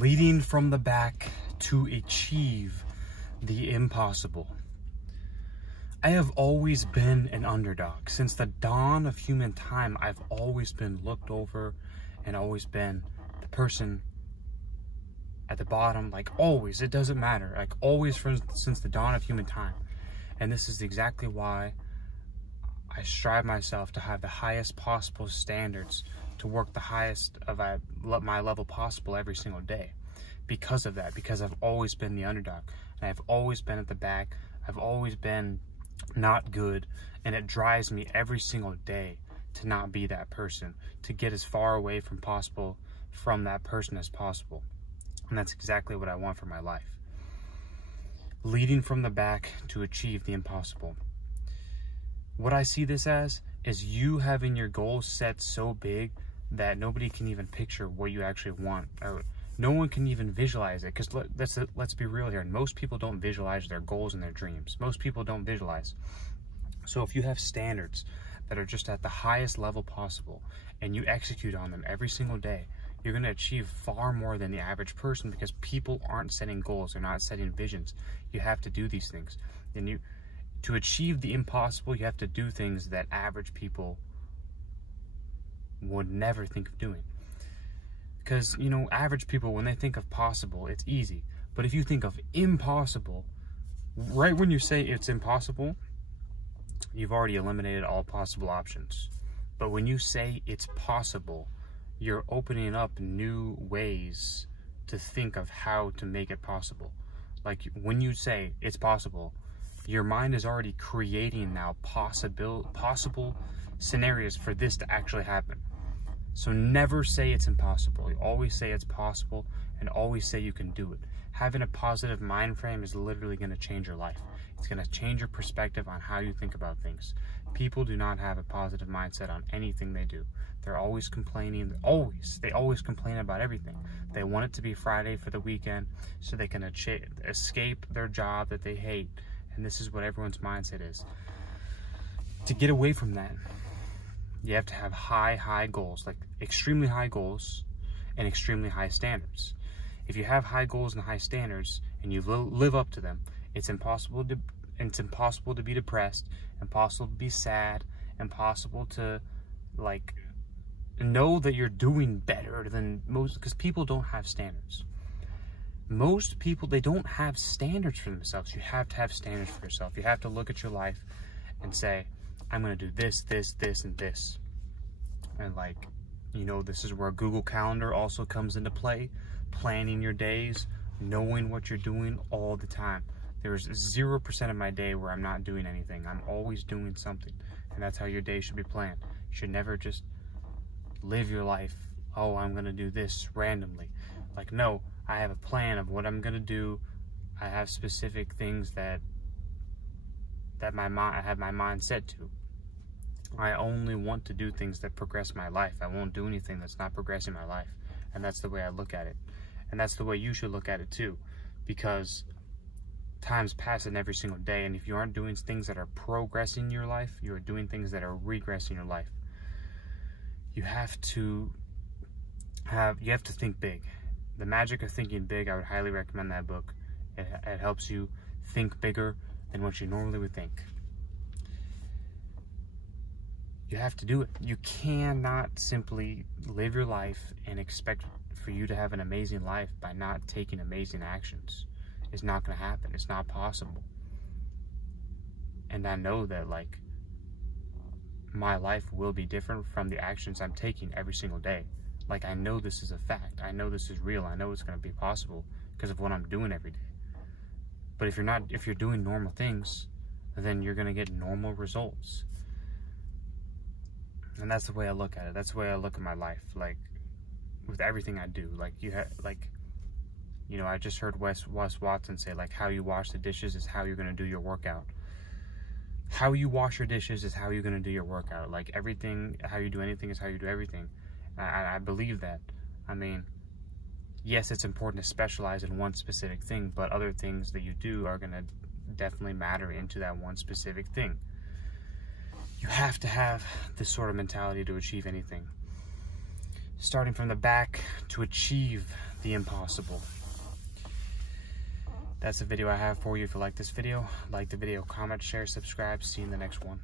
leading from the back to achieve the impossible. I have always been an underdog. Since the dawn of human time, I've always been looked over and always been the person at the bottom, like always. It doesn't matter, like always since the dawn of human time. And this is exactly why I strive myself to have the highest possible standards, to work the highest of my level possible every single day. Because of that, because I've always been the underdog, and I've always been at the back. I've always been not good, and it drives me every single day to not be that person, to get as far away from that person as possible. And that's exactly what I want for my life. Leading from the back to achieve the impossible. What I see this as is you having your goals set so big that nobody can even picture what you actually want, or no one can even visualize it. Because let's be real here. Most people don't visualize their goals and their dreams. Most people don't visualize. So if you have standards that are just at the highest level possible and you execute on them every single day, you're going to achieve far more than the average person, because people aren't setting goals. They're not setting visions. You have to do these things. And to achieve the impossible, you have to do things that average people would never think of doing. Because, you know, average people, when they think of possible, it's easy. But if you think of impossible, right when you say it's impossible, you've already eliminated all possible options. But when you say it's possible, you're opening up new ways to think of how to make it possible. Like when you say it's possible, your mind is already creating now possible scenarios for this to actually happen. So never say it's impossible. You always say it's possible, and always say you can do it. Having a positive mind frame is literally going to change your life. It's going to change your perspective on how you think about things. People do not have a positive mindset on anything they do. They're always complaining. They always complain about everything. They want it to be Friday for the weekend so they can escape their job that they hate. And this is what everyone's mindset is. To get away from that, you have to have high goals, like extremely high goals and extremely high standards. If you have high goals and high standards and you live up to them, it's impossible to be depressed, impossible to be sad, impossible to like know that you're doing better than most, because people don't have standards. Most people, they don't have standards for themselves. You have to have standards for yourself. You have to look at your life and say, I'm going to do this, this, this, and this. And like, you know, this is where Google Calendar also comes into play. Planning your days, knowing what you're doing all the time. There's 0% of my day where I'm not doing anything. I'm always doing something. And that's how your day should be planned. You should never just live your life, oh, I'm going to do this randomly. Like, no, I have a plan of what I'm going to do. I have specific things that I have my mind set to. I only want to do things that progress my life. I won't do anything that's not progressing my life. And that's the way I look at it. And that's the way you should look at it too. Because time's passing every single day. And if you aren't doing things that are progressing your life, you're doing things that are regressing your life. You have to think big. The Magic of Thinking Big, I would highly recommend that book. It helps you think bigger than what you normally would think. You have to do it. You cannot simply live your life and expect for you to have an amazing life by not taking amazing actions. It's not going to happen. It's not possible. And I know that, like, my life will be different from the actions I'm taking every single day. Like, I know this is a fact. I know this is real. I know it's going to be possible because of what I'm doing every day. But if you're doing normal things, then you're going to get normal results. And that's the way I look at it. That's the way I look at my life. Like, with everything I do. Like, I just heard Wes Watson say, like, how you wash the dishes is how you're going to do your workout. How you wash your dishes is how you're going to do your workout. Like, everything, how you do anything is how you do everything. I believe that. I mean, yes, it's important to specialize in one specific thing, but other things that you do are going to definitely matter into that one specific thing. You have to have this sort of mentality to achieve anything. Starting from the back to achieve the impossible. That's the video I have for you. If you like this video, like the video, comment, share, subscribe. See you in the next one.